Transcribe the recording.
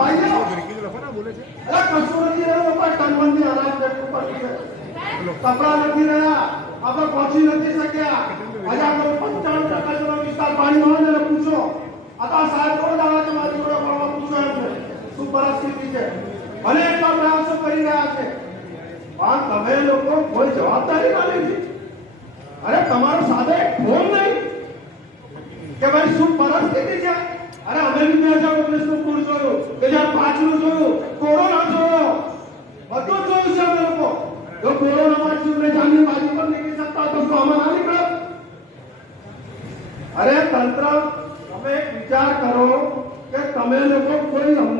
ભાઈઓ બોલે છે અરે કશું નથી રહ્યું કોઈ ટનબંધી અનાજ પેટનું પડી છે કપડા નથી રહ્યા આપણે પહોંચી નથી શક્યા આજે આપણે 95% વિસ્તાર પાણીમાં હોય ને પૂછો આ સાહેબ રોજ આવે છે મારી જોડે મળવા પૂછો એમ છે શું પરિસ્થિતિ છે ભલે એટલા પ્રયાસો કરી રહ્યા છે પણ તમે લોકો કોઈ જવાબદારી ના લીધી અરે તમારો સાદે ફોન નહીં કે ભાઈ શું પરિસ્થિતિ છે અરે અમે બી 2019 નું પૂર જોયું 2005 નું જોયું કોરોના જોયો બધું જોયું છે અમે લોકો જો કોરોનામાં જીવને જાનની બાજી પર નીકળી શકતા તો શું આમાં ના નીકળે અરે તંત્ર તમે એક વિચાર કરો કે તમે લોકો કોઈ અમને